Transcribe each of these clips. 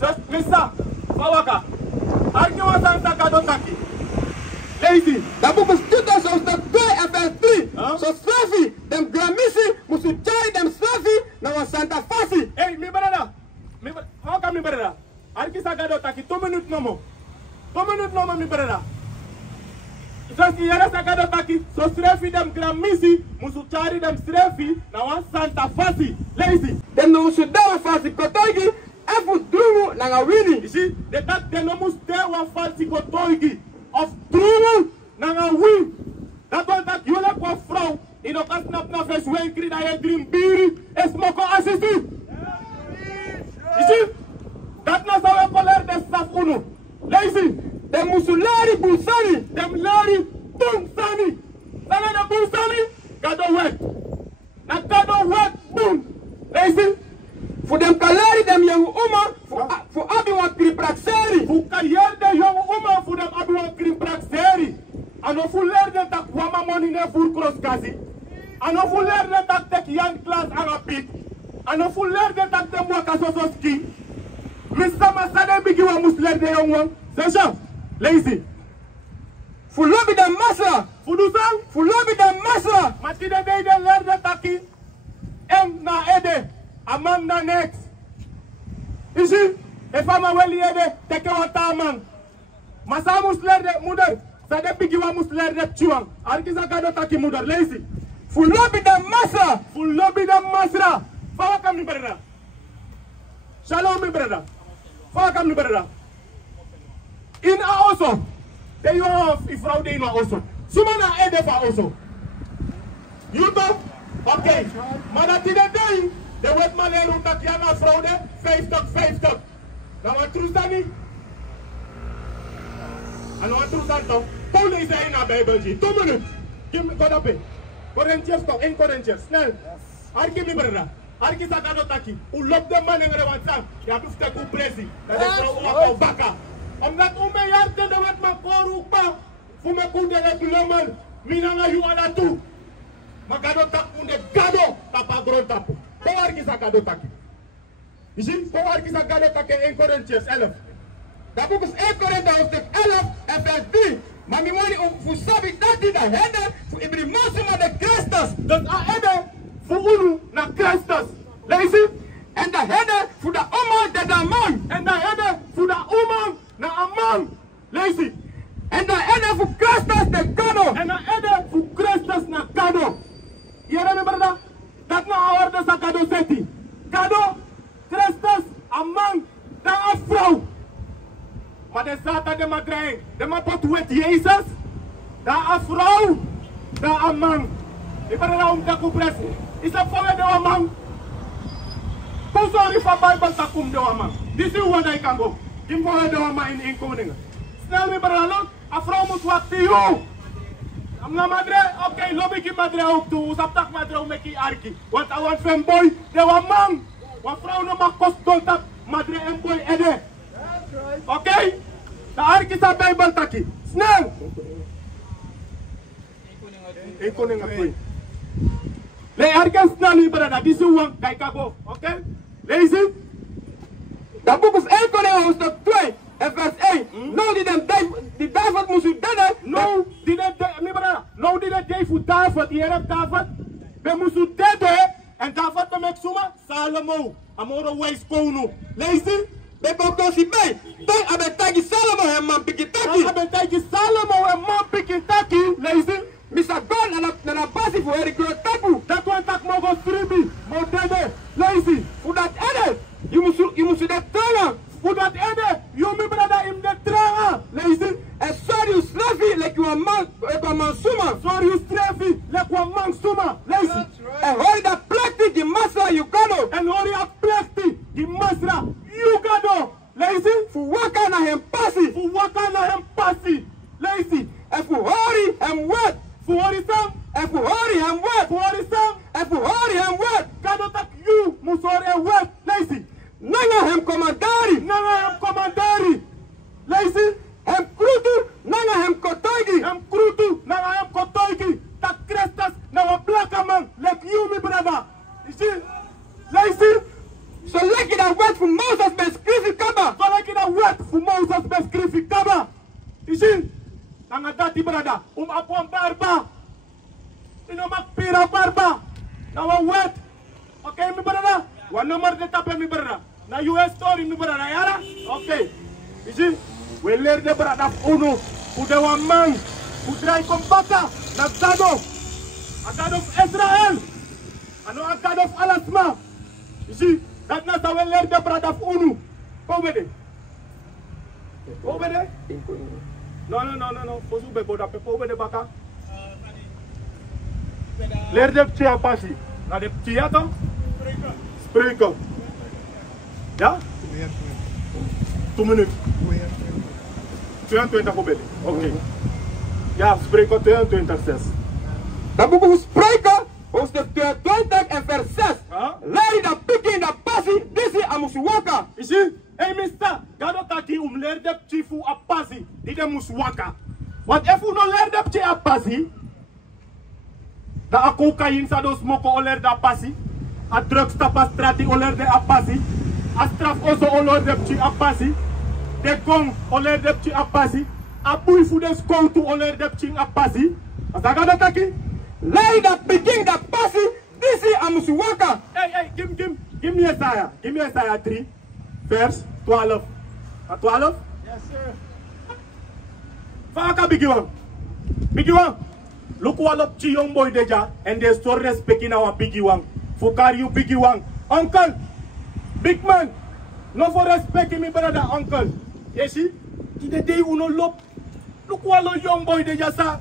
Just Mr. Fawaka. Arki wasan sakado taki. Lazy. Dat boek is 2002 en vers 3. Zo slavi, dem gramisi, musu chai dem slavi, na wa Santa Fasi. Hey, mi brada. Fawaka mi brada. Arki sakado taki, 2 minutes no more. 2 minutes no more mi brada. Just yere sakado taki, so slavi dem gramisi, musu chai dem slavi, na wa Santa Fasi. Lazy. Dem no musu dawa Fasi kotoigi, efu drumu na nga wini. You see, de no musu dawa Fasi kotoigi. Of true nanga win. Dat was dat jullie kwa vrouw in elkaar snap na vers wenkri dat je dream biri es moko assisi. You see? Dat na sawe koler de saf uno. Lazy. Dem musu lari busani. Dem lari tunsani. Sana de busani. Gado wet. Na gado wet boom. Lazy. Voor dem kalari dem jonge oma, voor abi wan kriprakseri. Voor kayer de jonge oma, voor dem abi wan kriprakseri. En of u leerde dat kwama money ne voor crosskazi. En of u leerde dat tek young class Arabic. En of u leerde dat de mwaka sososki. Mr. Masade bigi wa mus leerde jongen. Seja, lazy. Voor lobby dem massa. Voor du sang? Voor lobby dem massa. Maar die de leerde taki. Em na ede. Amanda next. You see? If I'm a well-leader, take a man. Masa musler de mother. Sade bigi wa musler de chuang. Arkiza kado taki mother. Lazy. Full lobby the massa. Full lobby the masra. Fawaka mi brother. Shalom mi brother. Fawaka mi brother. In a also. They you have if fraude in a also. Sumana ede fa also. You talk? Okay. Manati de day. De wet maneru takiana fraude. 5 tak. Nou wat troestani? En wat troestani? Paulus is in de Bijbel. 2 minuten. Give me God up. Corinthians toch? 1 Corinthians. Snel. Arki mi brada. Arki sakado taki. U lop de man en rewansan. Ja hoeft te koop presi. Dat is vrouw op baka. Omdat me jarte de wet ma koru pa. Fu me koede het lomal. Minanga yu ala tu. Ma gado tak unde gado. Tapa grond tapu. Ko arki sakado taki. Je ziet, voor waar ik zeg dat ik in Corinthians 11. Dat boek is 1 Korinthe hoofdstuk 11 en vers 3. Maar mi wani voor sabi dat die de hede voor iedere moslim naar de Christus. Dus a hede voor unu naar Christus. Lees je? En de hede voor de oma de man. En de hede voor de oma naar een man. Lees je? En de hede voor Christus de kado. En de hede voor Christus naar kado. Hier hebben we dat. Dat nou orde sa kado seti. Kado. Christus, een man, dan een vrouw. Maar de Satan de madrein, de man pot wet Jezus, dan een vrouw, dan een man. Ik ben er om te kopen. Is dat voor de man? Kom sorry voor Bijbel te komen de man. Dit is hoe ik kan go. Kim voor de man in koningen. Snel mi bralo, een vrouw moet wat te Amna madre, oké, lobby ki madre ook toe. Saptak madre om ik arki. Want I want femboy, de man. Wat vrouw nog maar kost contact, madre en boy ede. Oké? De ark is aan Bijbel taki. Snel! Ik kon niet meer. Le ark is snel niet brada. Dit is hoe kijk go. Oké? Lees het. Dat boek is 1 Korinthe hoofdstuk 2 en vers 1. Nou die David moest u dennen. Nou die de voor David. Hier heb David. We moesten dennen. En David te mek suma Salomo. Amoro wijs kono. Lees je? Bij Bokosi bij. Dan abetagi Salomo en man pikitaki. Dan abetagi Salomo en man pikitaki. Lees je? Misa God na na basi voor Eric Tapu. Dat was tak mogo stribi. Modede. Lees je? Voor dat ede. Je moest dat tellen. Voor dat ede. Je moet brada in de tranga. Lees je? En sorry you slavi like you a man suma. Sorry you slavi like you a man suma. Lees je? En hoor dat plekti die masra you gado. En hoor je plekti die masra you gado. Lees je? Voor waka na hem passi. Voor waka na hem passi. Lees je? En voor hori hem wet. Voor hori sang. En voor hori hem wet. Voor hori sang. En voor hori hem wet. Gado tak you moest hori hem wet. Lees je? Nanga hem commandari. Nanga hem commandari. Lees je? Hem krutu. Nanga hem kotoigi. Hem krutu. Nanga hem kotoigi. Tak Christus na wa blaka man. Like you mi brada. You see? Lees je? Zo lekker dat wet voor Mozes bent kaba. Fala que na wet fu Moses bescrevi kaba. Isi, nanga dati brada, apuan barba. Ino magpira barba. Na wa wet. Okay, mi brada. One number de tape mi brada. Na US story mi brada yara. Okay. Isi, we leer de brada uno. Ude wa man. Udrai kompaka. Na gado. A God of Israel. Ano a God of Alasma. Isi, dat na sa we leer de brada uno. Kom with it. Over there? No. Posu be boda pe over there baka. Leer de chia pasi. Na de chia to? Sprinkle. Ja? 2 minutes. 22 pobede. Okay. Ja, sprinkle 22:6. Dan boek we spreken, hoofdstuk 22 en vers 6. Leer dat pikkie in de passie, disi amusuwaka. Isi, hey mister, gado taki leer de chifu a pasi, di de muswaka. Want if you no leer de chi a pasi, da a cocaïne sa do smoko o leer da pasi, a drugs tapa strati o leer de a pasi, a straf also o leer de chi a pasi, de gong o leer de chi a pasi, a bui fu de skoutu o leer de chi a pasi. As a gado taki? Leer dat pikkie in de passie, disi amusuwaka. Hey, give me Isaiah. Give me Isaiah 3, verse 12. 12? Yes, sir. Faka bigi one. Bigi one. Look what up to young boy deja, and they still respecting our bigi one. Fukar you bigi one. Uncle, big man. No for respecting me brother, uncle. You see? The day you no look. Look what up young boy deja sa.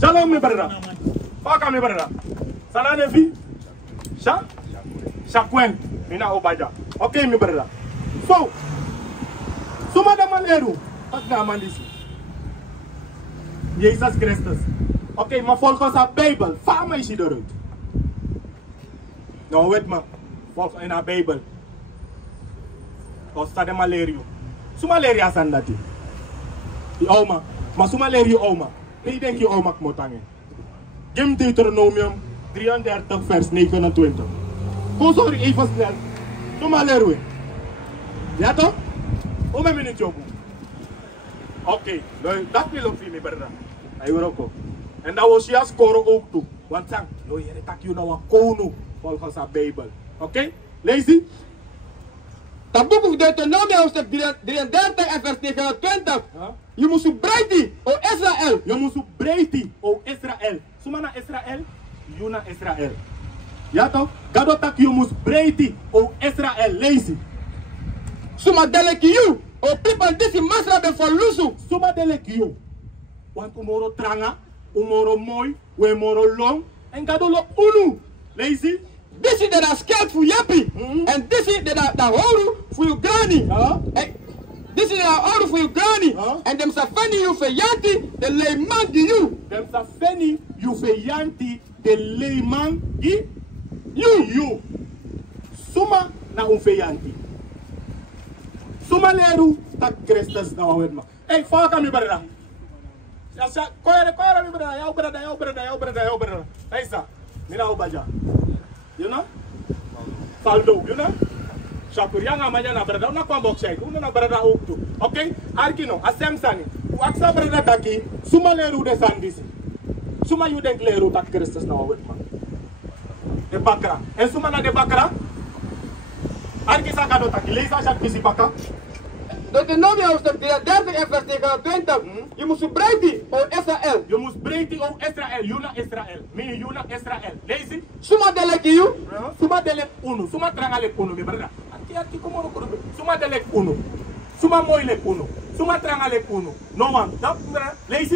Shalom, mi brother. Faka mi brother. Salane fi. Shakwen. Mina obaja. Okay, mi brother. So, suma da maleru. Pak na mandisi. Jesus Christus. Okay, maar volgens haar Bijbel. Fama is hij eruit. Nou, weet maar. Volgens in haar Bijbel. Of staat de malaria. Suma malaria san dati. Die oma. Maar suma malaria oma. Nee, denk je oma kmotangen. Gim Deuteronomium 33 vers 29. Go sorry, even snel. Suma malaria. Ja toch? Oma minute jobu. Oké, dat wil ook veel brada. Hij wil ook. En dat was je score ook toe. Want zang, no je tak je nou een kono volgens de Bijbel. Oké? Lees die. Dat boek of Deuteronomium hoofdstuk 33 en vers 29. Je moet breiti, o Israël. Je moet breiti, o Israël. Sumana Israël, Juna Israël. Ja toch? Gado tak je moet breiti, o Israël. Lees die. Suma deleki you. O people disi masra be for lusu. Suma deleki you. Want umoro tranga, umoro mooi, we moro long. En gado lo unu. Lees die. This is that are scared for yappy, and this is that hold for your granny. This is that hold for your granny, and them safani you Feanti, the layman to you. Them safani you Feanti, the layman you. Suma na Feanti. Suma leru tak Christus na wawedma. Hey, faka mi brada. Yasa, koyere mi brada, yaw brada. Hey sa, mina ubaja. You know? Saldo, you know? Shakurianga majana brada, una kwa boxai, una brada uktu. Okay? Arkino, asem sani. Aksa brada taki, suma leru de sandisi. Suma you denk leru tak Christus na wawedma. De bakra. En suma na de bakra? Arki sa kado taki, leisa shak pisi baka. Deuteronomium hoofdstuk 33 en vers 29. Je moet breiti, o Israël. Je moet breiti, o Israël. Juna Israël. Mini Juna Israël. Lees Suma delek you. Suma delek uno. Suma trangalek uno, mi brada. Arki komoro kono. Suma delek uno. Suma moilek uno. Suma trangalek uno. No one. Dat brada. Lees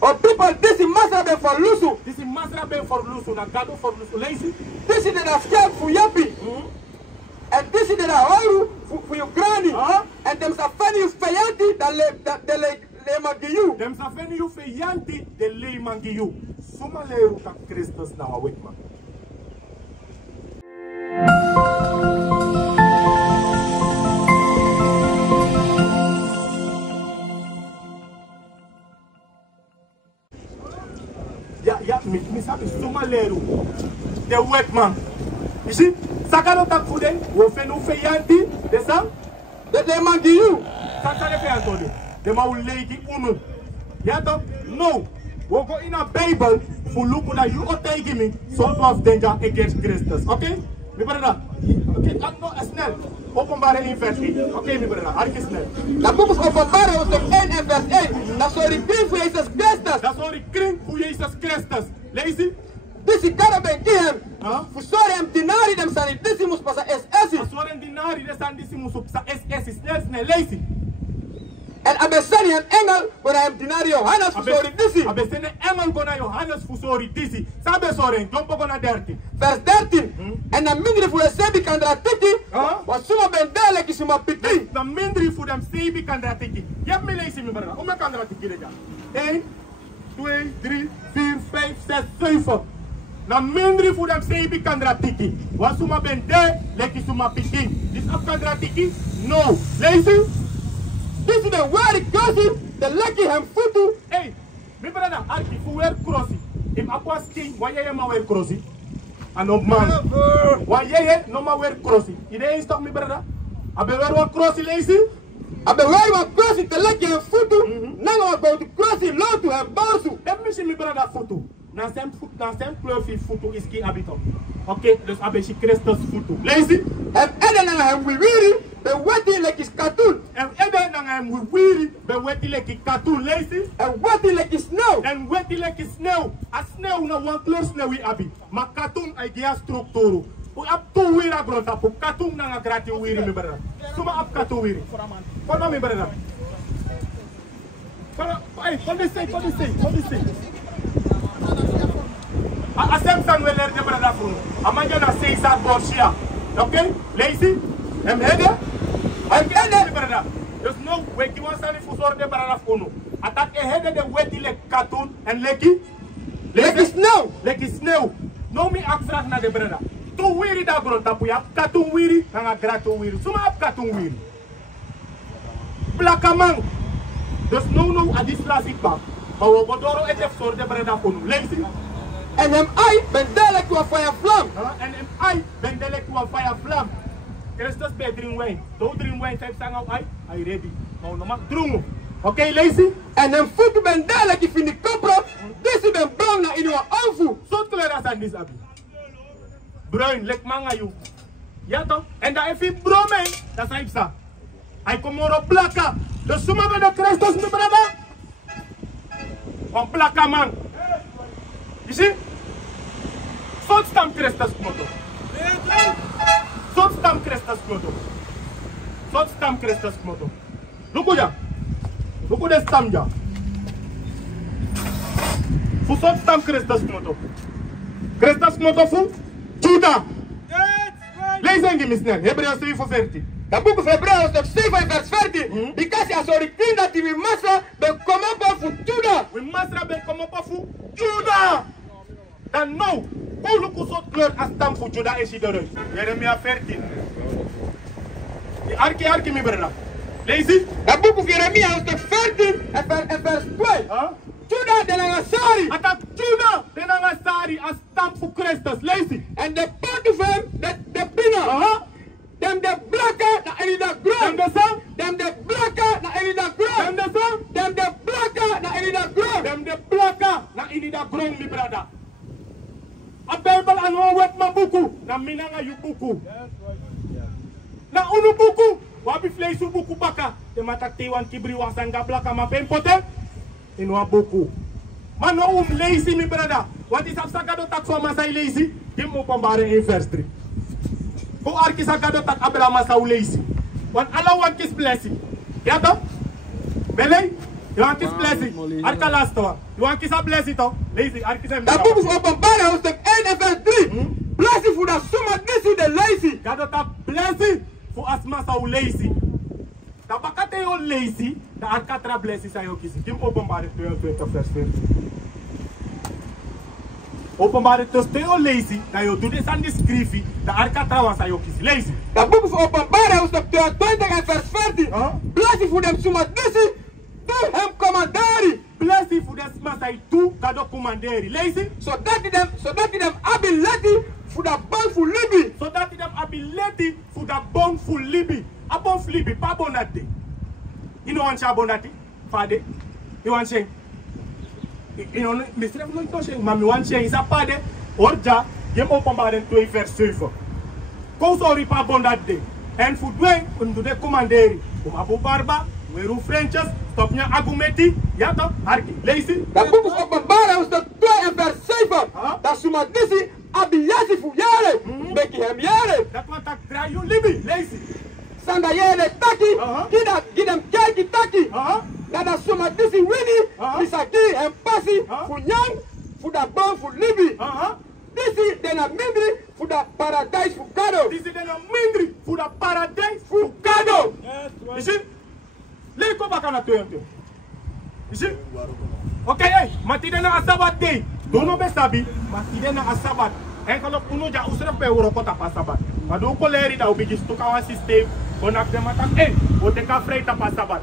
O people this is masra be for lusu. This is masra be for lusu. Na gado for lusu. Lees this is the scared for yappy. And this is the hold for your granny. And them safani you Feanti, the layman to you. Them safani you Feanti, the layman to you. Suma leru tak Christus na wawedma. Ja, mi sabi suma leru. The wet man. You see? Sakado tak fuden, we fenu Feanti, de ça? De mangi you. Sakade Feanti, de ma ulegi unu. Yato? No. We go in a Bible for look that you are taking me sort of danger against Christus. Okay? Mi brother. Okay, no, snel. Openbare in vers 1. Okay, mi brother. Arke snel. Dat boek is Openbare hoofdstuk 1 en vers 1. Dat is een kring voor Jezus Christus. Dat is een kring voor Jezus Christus. Lees je? Dus ik kan ben hem. Voor sorry hem dinari dem sani disimus pasa SS. Voor sorry dinari dem sani disimus pasa SS. Snel, lees je. En abesani hem engel voor hem dinari Johannes voor sorry disi. Abesani engel voor Johannes voor sorry disi. Sabe sorry, jump op naar 13. Vers 13. En dan minder voor de sebi kandra tiki. Wat suma bendele kisuma piti. Dan minder voor de sebi kandra tiki. Je hebt me lezen, mijn broer. Hoe kandra tiki lega? 1, 2, 3, 4, 5, 6, 7. Dan minder voor de sebi kandra tiki. Wat suma bendele kisuma piti. Dit af kandra tiki? No. Lezen? This is the word crossing, the lucky hem futu. Hey, mijn broer, arki voor weer crossing. Im aqua skin, waar jij maar weer crossing. En op man. Waar jij no maar weer crossing. Iedereen stop mijn broer. Abe weer wat crossing lezen? Abe weer wat crossing, the lucky hem futu. Nou we go to crossing, low to hem bosu. Dat misschien mijn broer foto. Na zijn kleur van foto is geen habitat. Oké, dus abe je Christus foto. Lezen? Hem eden en hem wiwiri. Be weti like is cartoon. En eden en hem wiwiri. Be weti like cartoon. Lezen? En weti like snow. En weti like snow. A snow na one kleur snow we abi. Maar cartoon ay dia structuur. U ap tu wira grota po cartoon na nga grati wiri mi brada. Suma ap cartoon wiri. Kono mi brada. Kono ay kono say. A semsan weler de brada funu. Amanja na say sa borshia. Okay? Lazy? Hem hede? Hem hede brada. There's no way you want sani fusor de brada funu. Attack a head de weti le cartoon and leki. Leki snow. No me abstract na de brada. Tu wiri da grota po ya cartoon wiri na grato wiri. Suma ap cartoon wiri. Blakaman. There's no adis classic back. Maar we godoro etef sor de brada funu. Lazy? En hem I ben dadelijk to a fire flam. En hem I ben dadelijk to a fire flam. Christus bij drink wine. Don't drink wine, type sang out I ready. Nou, nog maar drongen. Oké, lazy? En hem voet ben dadelijk if in de kopro. Dus ben brown na in uw oven. Zo kleur als aan dit abi. Bruin, lek manga you. Ja toch? En dat if je bruin mee, dat is hij. Hij komt maar op plakka. Dus zomaar bij de Christus, mijn brada. Op plakka man. You see? Sot stam Christus moto. Sot stam Christus moto. Sot stam Christus moto. Look at Look at the stam ja. Fu sot stam Christus moto. Christus moto fu Juda. Lees en me snel. Hebreeën 7:14. Dat boek van Hebreeën stuk 7 vers 14. Because as already clean that we must be come up for Juda. We must be come up for Juda. Dan nou, hoe look hoe soort kleur als stam voor Juda is hij eruit. Jeremia 14. Arki mi brada. Lees je? Dat boek van Jeremia stuk 14 en vers 2. Juda de Langasari. Atak Juda de Langasari als stam voor Christus. Lees je? En de part of hem, de pinna. Dem de blakke na enida grond. Dem de blakke na enida grond. Dem de blakke na enida grond. Dem de blakke na enida grond, mi brada. A Bible and one wet ma buku. Na minanga yu buku. Na unu buku. Wabi fleis u buku baka. Te matak te wan kibri wan sanga blaka ma pen pote. In wa buku. Maar no lazy mi brada. Wat is afsakado tak for masai lazy? Dim openbare in vers 3. Go arkis akado tak abela masau lazy. Want Allah wan kis blessing. Ja toch? Belay? You want kis blessing? Arka last one. You want kis a blessing toch? Lazy, arkis em. Dat boek is openbare hoofdstuk 1 en vers 3. Blessing voor dat suma disi de lazy. Kado tak blessing voor as masau lazy. Dat bakate yo lazy, dat arkatra blessing sa yo kisi. Dim openbare 22 vers 14. Openbare dus teo lazy, dat je doet is aan de schrift, dat arkatra was aan je kiezen. Lazy. Dat boek is openbare hoofdstuk 22 en vers 14. Blessing voor dem suma disi, doe hem commandari. Blessing voor dem suma say tu kado commandari. Lazy. Zodat hij dem ability voor dat bang voor Libië. Zodat die ability voor dat bang voor Libië. A bang voor Libië, pa bonate. You know want bonate? Fade. You want change? You know, Mr. Nooit toch zeggen, maar you want change is a pade. Orja, je openbaar 2 vers 7. Ko sorry pa bonate. En voor dwang, we de commanderen. Om Abu Barba, we roe Frenches, stop je agumeti. Ja toch? Harki, lees je? Dat boek is openbaar, hoofdstuk 2 en vers 7. Dat Sumadisi abiyasi voor jaren. Beki hem jaren. Dat wat ik draai je Libi, lees je? Sanda jere taki, give them keki taki. Dat Sumadisi winnie, misaki en passie voor Nyang, voor dat bang voor Libië. Disi dena mindri voor dat paradijs voor Kado. Disi dena mindri voor dat paradijs voor Kado. You see? Lees kom back aan het You see? Oké, hey, maar die dena asabat day. Dono besabi, maar die dena asabat. En kalau uno ja usref pe uro kota pasabat. Maar do koleri da ubigi stuka wan systeem. Onak de matak, hey, o teka freita pasabat.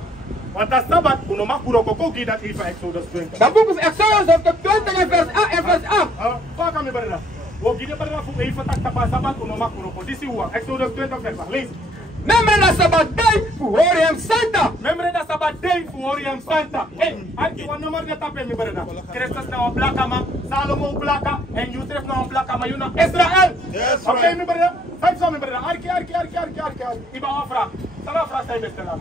Want dat sabat, uno mag uro koko gi dat even Exodus 20. Dat boek is Exodus hoofdstuk 20 en vers 8 en vers 8. Fuck aan me brada. O gi de brada fu even tak tapa sabat, uno mag uro koko. Disi uwa, Exodus 20 vers 8. Lees. Membre na sabat day voor Oriam Santa. Membre na sabat day voor Oriam Santa. Hey, arki wan nummer de tape me brada. Christus na een blaka man, Salomo blaka en Yusuf na een blaka man, Yuna Israël. Oké me brada. Vijf zo me brada. Arki. Iba afra. Sala afra sai bestela.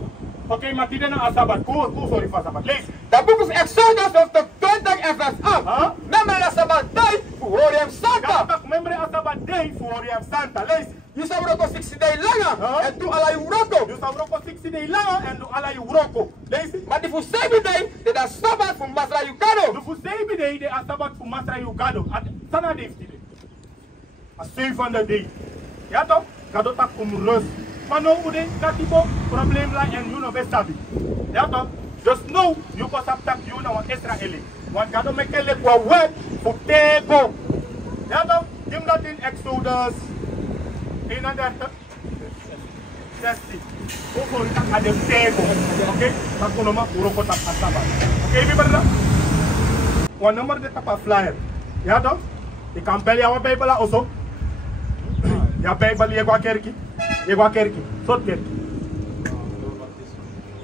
Oké, maar die dena asabat. Ko sorry voor sabat. Lees. Dat boek is Exodus hoofdstuk 20 en vers 8. Membre na sabat day voor Oriam Santa. Membre na sabat day voor Oriam Santa. Lees. Je zou roko 60 days langer en doe ala uroko. Je zou roko 60 days langer en doe ala uroko. Lees. Maar die voor 7 days, dit is sabat voor Masra Yukado. De voor 7 days, dit is sabat voor Masra Yukado. Sana heeft die. A 700 days. Ja toch? Kado tak rust. Maar no ude, dat tipo probleem la en you no bestabi. Ja toch? Dus no, you ko saptak you na wan Israëli. Want kado mekele kwa web voor tego. Ja toch? Give dat in Exodus 31. 60. Oko tak adem tego. Okay? Maar kono ma uroko tak asaba. Okay, mi brada? Wan nummer de tapa flyer. Ja toch? Ik kan bellen jouw Bijbel also. Ja, Bijbel, je gaat kerkie. Je gaat kerkie. Soort kerkie.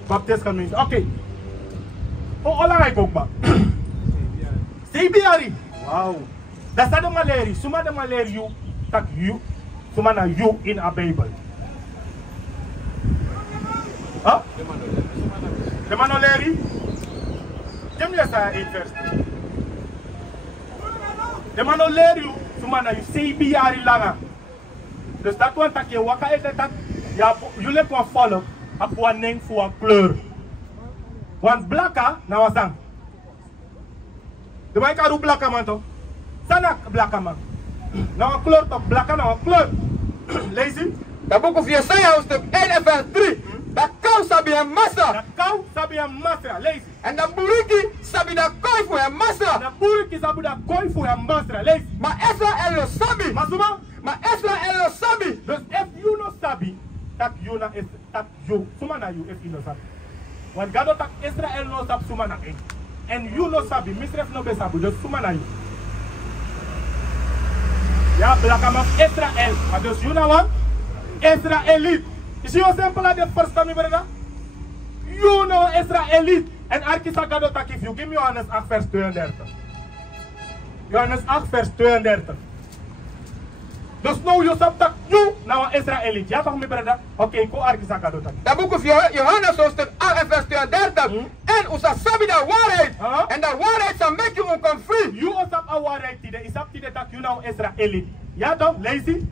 Baptist kan mensen. Oké. Oh, olang ook maar. CBR. Wow. Dat is de malaria. Suma de malaria. Tak you. Suma na you in a Bijbel. Huh? De malaria. Jem je sa in vers 3. De malaria. Suma na you CBR langa. Dus dat want dat je wakker is dat ja jullie kan vallen op een ding voor een kleur. Want blakka nou was dan. De wij kan blakka man toch? Sana blakka man. Nou een kleur toch blakka nou een kleur. Lees je? Dat boek of Jesaja hoofdstuk 1 en vers 3. Dat kou sabi en massa. Dat kou sabi en massa. Lees je? En dat buriki sabi dat kooi voor en massa. Dat buriki sabi dat kooi voor en massa. Lees je? Maar Ezra en sabi. Maar zomaar. Maar Ezra en sabi. Dus if you no sabi, tak you na is tak you. Suma na you if you no sabi. Want God tak Israel no sabi suma na eng. And you no sabi, misref no be sabi, just suma na you. Ja, blakama Israel. Maar dus you na one Israelite. You see how simple at the first time, brother? You know Israelite. En Arkisa God tak if you give me Johannes 8 vers 32. Johannes 8 vers 32. Dus nou je sabt dat you nou een Israëliet. Ja toch mijn brada? Oké, ko Arkisa God tak. Dat boek of Johannes hoofdstuk 8 en vers 32. En usa sabi de waarheid. En de waarheid zal make you onconfree. You osap a waarheid tide. Isap tide tak you nou Israëliet. Ja toch? Lazy?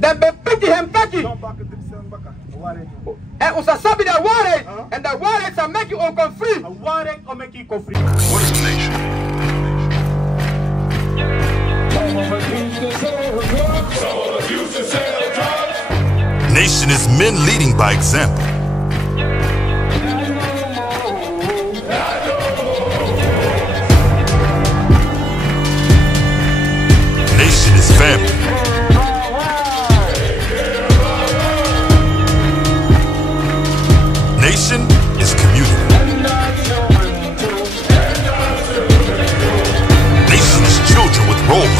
Dan bepik je hem taki. En usa sabi de waarheid. En de waarheid zal make you onconfree. A waarheid om make you onconfree. What is the nation? Nation is men leading by example. Nation is family. Nation is community. Nation is joy. roll